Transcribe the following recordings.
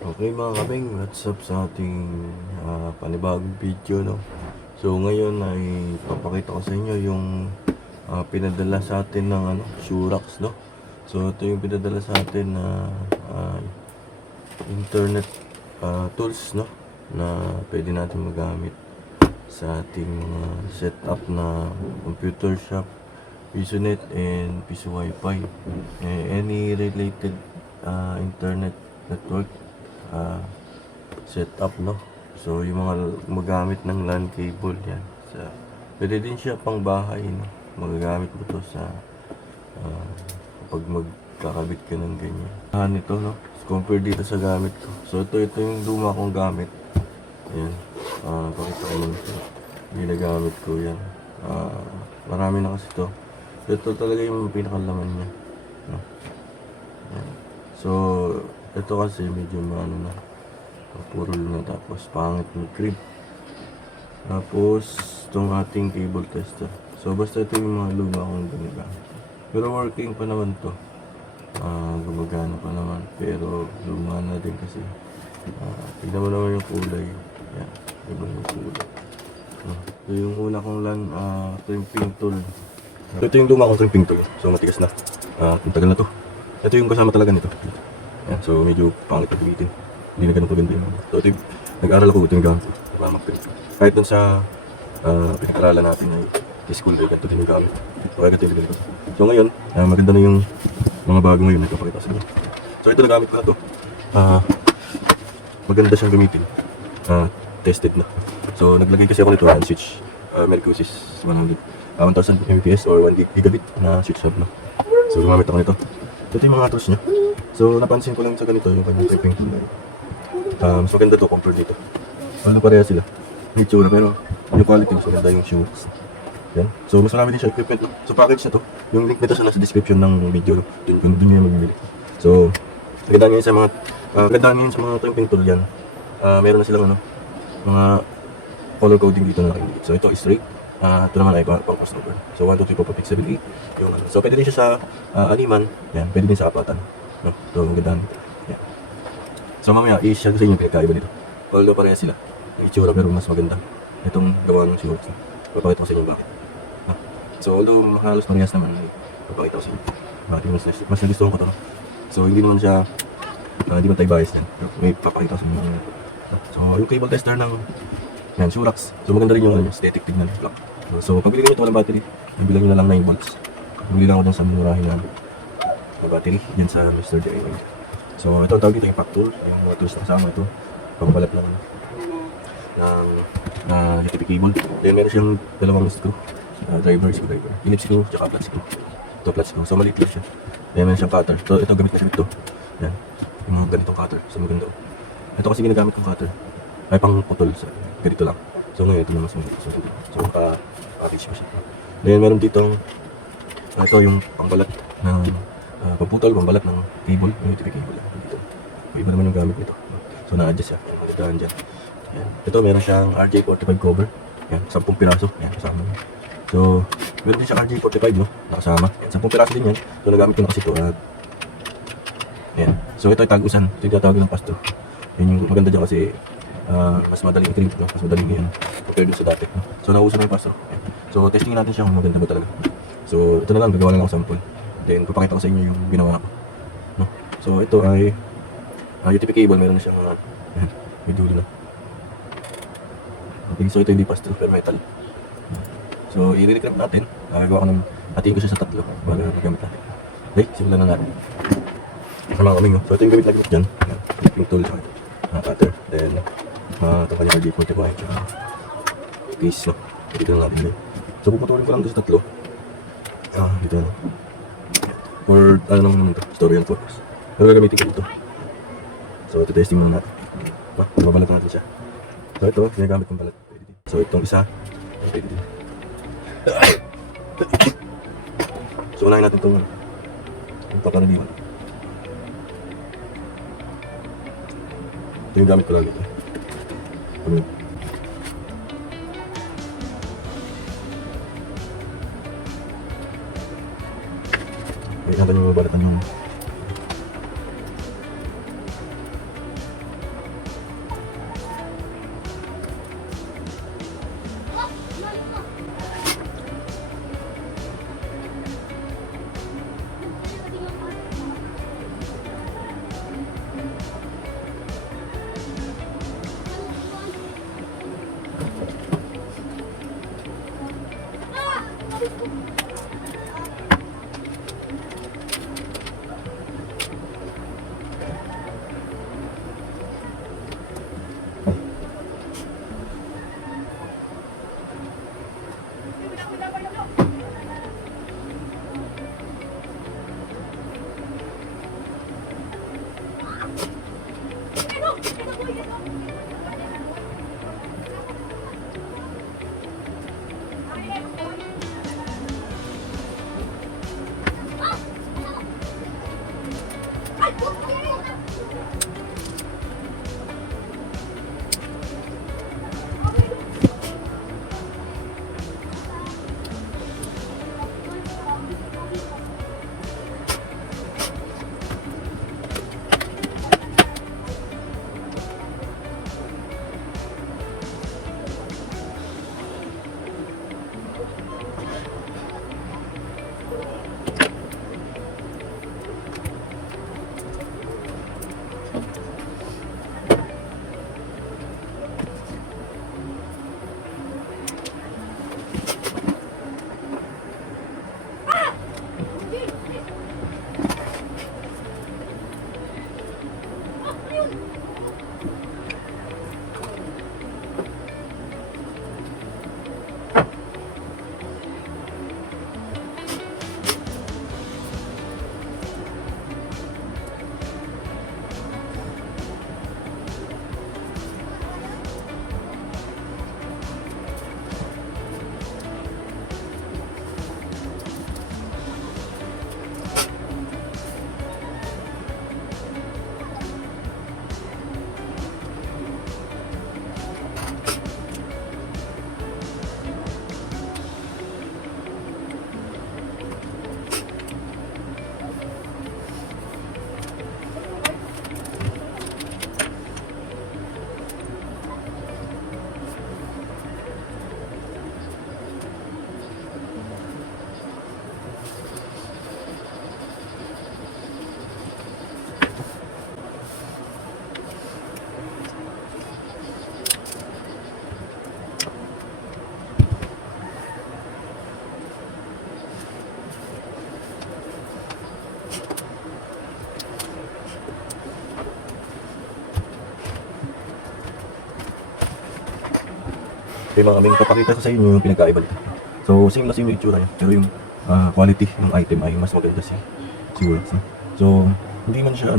Okay mga kabing, what's up sa ating panibagong video, no? So ngayon ay papakita ko sa inyo yung pinadala sa atin ng Shurax, no? So ito yung pinadala sa atin na internet tools, no? Na pwede natin magamit sa ating mga setup na computer shop, PisoNet and Piso Wi-Fi, any related internet network setup, no? So yung mga magamit ng LAN cable yan pwede din siya pang bahay, no? Magagamit mo to sa kapag magkakabit ka ng ganyan nito, no? So, compare dito sa gamit ko, so ito yung luma kong gamit. Ayan, pakita ko lang ito, ginagamit ko yan. Marami na kasi ito talaga yung pinakalaman niya, no? Ayan. So ito kasi medyo na purol na, tapos pangit ng crib. Tapos itong ating cable tester, so basta ito yung mga luma akong ginagamit, pero working pa naman to, gumagana pa naman, pero luma na din kasi. Tignan mo naman yung kulay. Yan, iba yung kulay. Ito yung una kong LAN crimping tool. Ito yung luma kong crimping tool, so matigas na, ang tagal na to. Ito yung kasama talaga nito. Yan, so medyo pangit na gamitin, hindi na ganun kaganda yun. So ito yung nag-aaral ako, ito yung gamit ko, kahit dun sa pinag-aralan natin ay school day, ganito din yung gamit. So kaya ganito yung ganito. So ngayon, maganda na yung mga bago ngayon, ito pakita sa inyo. So ito na gamit ko na to, maganda siyang gamitin, tested na. So naglagay kasi ako nito ng switch, Mercusis 100, 1000 Mbps or 1 gigabit na switch hub, no? So gumamit ako nito. Ito yung mga tools niya. So napansin ko lang sa ganito yung kanyang tripping. Mas maganda to compare dito. Pareha sila may itsura, pero yung quality mas maganda yung Shurax. Yan. So mas marami din siya equipment, no? So package na to, yung link nito sa nasa description ng video, dun nyo magbibili. So maganda nyo yun sa mga tripping tool yan. Meron na silang mga color coding dito na nakikita. So ito is straight. Ito naman ay pang crossover. So 1, 2, 3, 4, 5, 6, 7, 8 yung So pwede din siya sa aliman. Yan, pwede din sa apatan, no? So maganda nito. Yan. So mamaya i-share ko sa inyo yung pinagkaiba dito. Although pareha sila yung itsura, pero mas maganda itong gawa ng Shurax. Papakita ko sa inyo bakit, no? So although halos parehas naman, papakita ko sa inyo bakit mas nagustuhan ko to, no? So hindi naman siya hindi man tayo bias yan, pero may papakita ko sa inyo, no? So yung cable tester ng Shurax, so maganda rin yung aesthetic, tignan black. So pag binili nyo ito walang battery, nabilang nyo na lang 9 volts. Bumili lang ako dyan sa murahin na battery dyan sa Mr. DIY. So ito ang tawag dito, yung pack tool, yung mga tools na kasama ito, pagbabalat ng UTP cable. Then meron siyang dalawang screw, driver, screwdriver, Phillips screw, tsaka flat screw. Ito flat screw, so maliit lang siya. Then meron siyang cutter, so ito gamit na siya ito. Yan, yung mga ganitong cutter, so maganda. Ito kasi ginagamit kong cutter ay pang putol, sa ganito lang. So ngayon ito na mas maganda, so package mo siya. Then meron ditong ito yung pangbalat ng pamputol, pambalat ng cable, yung UTP cable dito. Iba naman yung gamit nito, so na-adjust siya, magandaan dyan. Yan. Ito meron siyang RJ45 cover, yan, 10 piraso, yan, kasama yan. So meron din siyang RJ45, no, nakasama, yan, 10 piraso din yan. So nagamit ko na kasi ito at yan. So ito ay tagusan, ito yung tatawag ng pasto. Yan yung maganda dyan kasi mas madaling i-trip, no? Mas madaling yan compared dun sa dati, no? So nauusan na yung pasto. Yan. So testing natin siya kung maganda ba talaga. So ito na lang, gagawa na lang ako sample, then papakita ko sa inyo yung ginawa ko, no? So ito ay UTP cable, meron na siyang may dulo na. Okay, so ito hindi pass through, pero metal. So i-reclamp natin, gagawa ko ng, hatiin ko siya sa tatlo para magamit natin. Okay, simulan na natin. Sa mga kaming, no? So ito yung gamit na dyan, yung tool, cutter, then ito kanya RJ45, case, no? Dito na natin. So puputulin ko lang ito sa tatlo. Dito na. For naman ito, story and focus. Pero gagamitin ko dito. So ito testing muna natin. Babalat natin siya. So ito, ginagamit kong balat. So itong isa, pwede din. So unahin natin itong pakaraniwan. Ito yung gamit ko lang dito. May natin yung babalatan yung Okay mga kaming, papakita ko sa inyo yung pinagkaiba dito. So, same na same yung itsura niya. Pero yung quality ng item ay mas maganda siguro. So, hindi man siya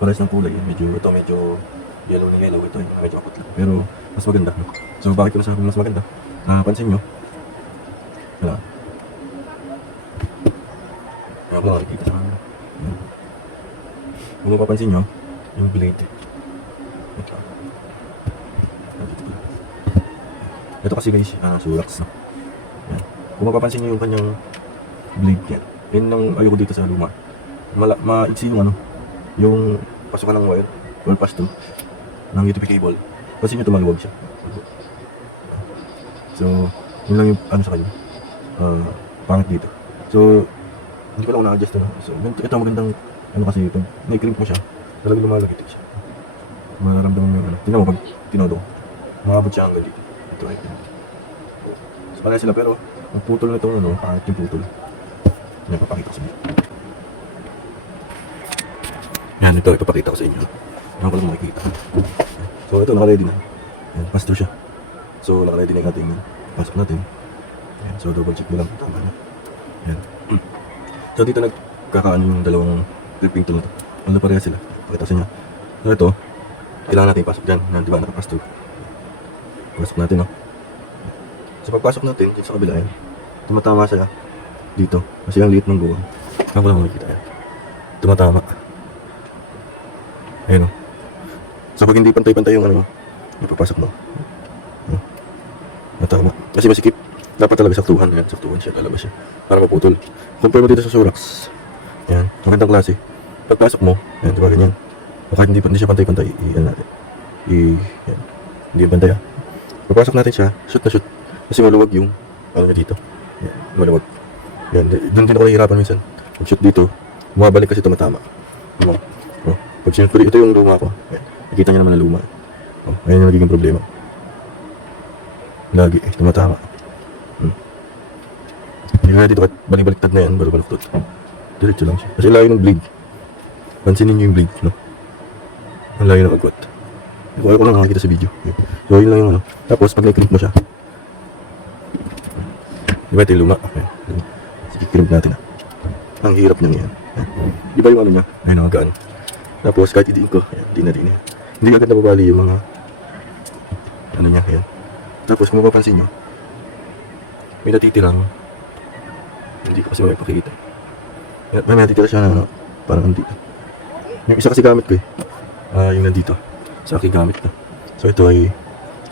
parehas ng kulay. Medyo yellow na yellow. Ito medyo akot lang. Pero mas maganda. So, bakit ko nasabi mas maganda? Pansin nyo. Wala. Wala ko nakikita sa kanila. Kung mapapansin nyo, yung blade. Ito kasi guys, Surax. Yan. Kung mapapansin nyo yung kanyang blade yan. Yan ang ayoko dito sa luma. Maiksi yung yung pasukan ng wire or pass through ng UTP cable. Kasi nyo tumaluwag siya. So, yun lang yung sa kanya. Pangit dito. So, hindi ko lang na-adjust ito. So, ito magandang kasi ito. May-crimp mo siya. Talagang lumalagit siya. Mararamdaman mo yung tingnan mo pag tinodo. Makabot siya hanggang dito. Ito ay so, pala sila pero ang putol na ito, pangit yung putol. Yan, papakita ko sa inyo. Yan, ito ipapakita ko sa inyo. Yan ko lang makikita. So, ito naka-ready na. Yan, pass through siya. So, naka-ready na yung ating pasok natin. Yan, so double check mo lang. Tama na. Yan. So, dito nagkakaan yung dalawang clipping tool na ito. Ano pareha sila? Pakita ko sa inyo. So, ito, kailangan natin ipasok dyan. Yan, diba? Naka-pass through. Pasok natin, So pagpasok natin, dito sa kabila yan, tumatama siya dito. Kasi ang liit ng buwan. Saan ko lang makikita yan. Tumatama. Ayun, So pag hindi pantay-pantay yung ipapasok mo. Natama. Kasi masikip. Dapat talaga saktuhan. Yan, saktuhan siya. Lalabas siya. Para maputol. Compare mo dito sa Surax. Yan. Magandang klase. Pagpasok mo, yan, diba ganyan. Kahit hindi siya pantay-pantay, i-ano natin. Yan. Hindi yung pantay, Pagpasok natin siya, shoot na shoot. Kasi maluwag yung, dito. Yan, maluwag. Yan, doon din ako nahihirapan minsan. Pag-shoot dito, bumabalik kasi tumatama. Pag sinut ko ito yung luma ko. Yan, nakita niyo naman na luma. Ayan yung nagiging problema. Lagi, tumatama. Hindi kaya dito, balik-baliktad na yan, baru baluktot. Diretso lang siya. Kasi layo ng blade. Pansinin niyo yung blade, Ang layo ng agwat. Ayaw ko lang nakakita sa video. So, yun lang yung Tapos, pag na-crimp mo siya. Diba ito yung luma? Okay. Sige, crimp natin Ang hirap niya yan. Diba yung niya? Ayun, nakagaan. Tapos, kahit idiin ko, di na. Hindi agad nababali yung mga niya, ayan. Tapos, kung mapapansin nyo, may natitirang hindi ko kasi makipakita. May natitira siya na parang nandito. Yung isa kasi gamit ko yung nandito. Sa aking gamit So ito ay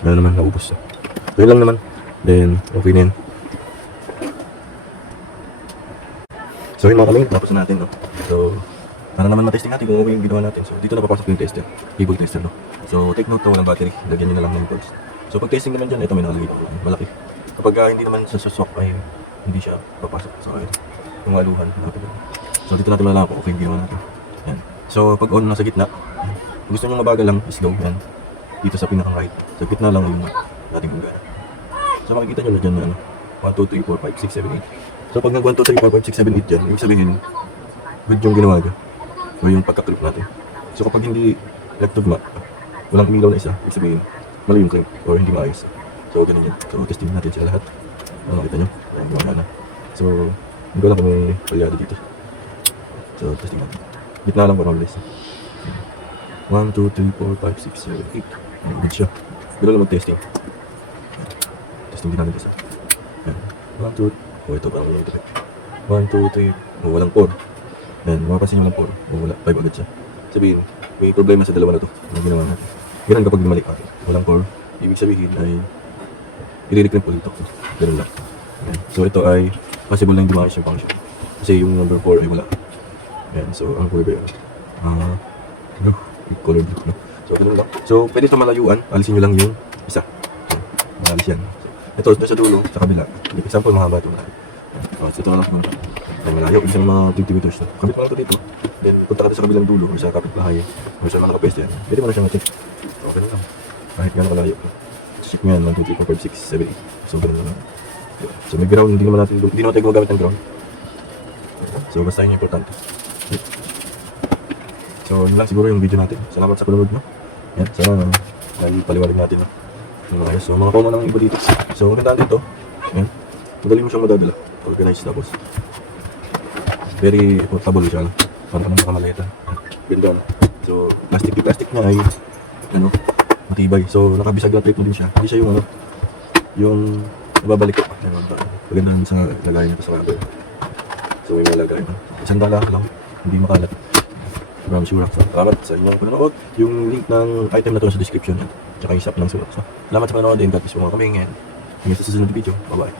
naman naubos So yun lang naman. Then okay na yun. So yun mga kaming, tapos na natin So para naman matesting natin kung okay yung ginawa natin. So dito napapasok yung tester, cable tester So take note walang battery, lagyan nyo na lang ng cords. So pag testing naman dyan, ito may nakalagay malaki. Kapag hindi naman sa susok ay hindi siya papasok So ayun, yung waluhan So dito natin malalaman kung okay yung ginawa natin. Yan. So pag on nasa gitna, gusto nyo mabagal lang, is go yan. Dito sa pinakang right. Sa gitna lang yung nating kung gana. So makikita nyo na dyan na 1, 2, 3, 4, 5, 6, 7, 8. So pag nag 1, 2, 3, 4, 5, 6, 7, 8 dyan, ibig sabihin, good yung ginawa dyan. So yung pagka-clip natin. So kapag hindi nagtugma, walang umilaw na isa, ibig sabihin, mali yung crank or hindi maayos. So ganun yan. So testing natin sila lahat. Makita nyo, gumagana. So, hindi ko lang kung may palyado dito. So testing natin. Gitna lang para mabilis. 1, 2, 3, 4, 5, 6, 7, 8. Good siya. Ganun lang mag-testing. Testing din natin isa. 1, 2, ito parang walang ito. 1, 2, 3, walang 4. Yan, mapapansin nyo lang 4. Wala, 5 agad siya. Sabihin, may problema sa dalawa na to. Ang ginawa natin. Ganun kapag bumalik natin. Walang 4. Ibig sabihin ay i-recrimp ulit ito. Ganun lang. Yan. So ito ay possible na hindi maayos yung function. Kasi yung number 4 ay wala. Yan, so ang color ba yun? Color blue, no? So ganun lang. So pwede ito malayuan. Alisin nyo lang yung isa. So, maalis yan. So, ito, doon sa dulo, sa kabila. Example, mahaba ito. So ito na lang. Ay, malayo. Isa ng mga 20 meters. No? Kapit mo lang ito dito. Then punta ka sa kabilang dulo or sa kapitbahay or sa mga nakapeste yan. Pwede mo na siyang ma-check. So ganun lang. Kahit nga nakalayo. Check mo yan. 1, 2, 3, 4, 5, 6, 7, 8. So ganun lang. So may ground. Hindi naman tayo gumagamit ng ground. So basta yun yung importante. So yun lang siguro yung video natin. Salamat sa panonood, no? Yan, sana paliwanag natin, no? Yung ayos. So mga common ng iba dito. So magandaan dito. Yan. Madali mo siyang madadala. Organized tapos. Very portable siya, no? Para naman makamaleta. Ganda, no? So plastic niya ay ano, matibay. So nakabisag na tape mo din siya. Hindi siya yung ano, yung nababalik ko. Maganda sa lagayan nito sa rubber. So may mga lagayan. $1 lang. Hindi makalat. Maraming surak. So, salamat sa inyong panonood. Yung link ng item na to sa description. Tsaka yung shop ng surak. So, salamat sa panonood and God bless po mga kaming. Hanggang sa susunod na video. Bye bye.